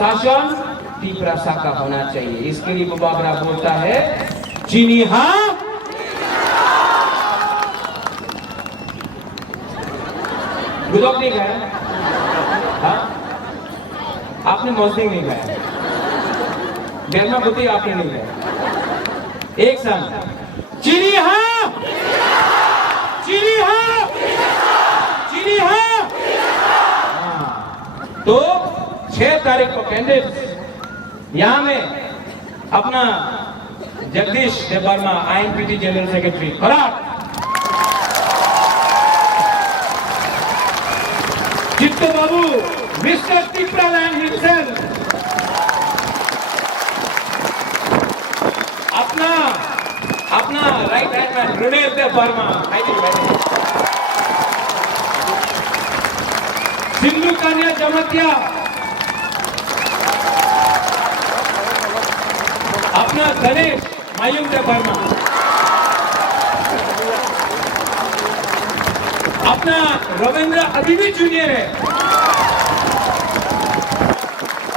शासन तीव्रता का होना चाहिए। इसके लिए मुबाबरा बोलता है चीनी हाँ, गुदक नहीं खाया? हाँ, आपने मौसमी नहीं खाया, गर्मा बुद्धि आपने नहीं खाया। एक संग चीनी हाँ, चीनी हाँ, चीनी हाँ। तो 6 तारीख को कैंडिडेट यहां में अपना Jagdish Debbarma INPT general secretary खराब, चित्तो बाबू मिस्टर टिप्रालैंड हिमसेल्फ, अपना right hand man Runel Debbarma, Sindhu Kanya Jamatia अपना गणेश मयूम देवर्मा, अपना रविंद्र अभी भी जूनियर है,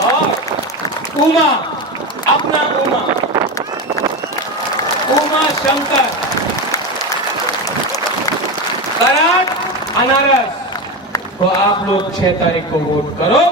और अपना उमा शंकर कराट अनारस। तो आप लोग 6 तारीख को वोट करो।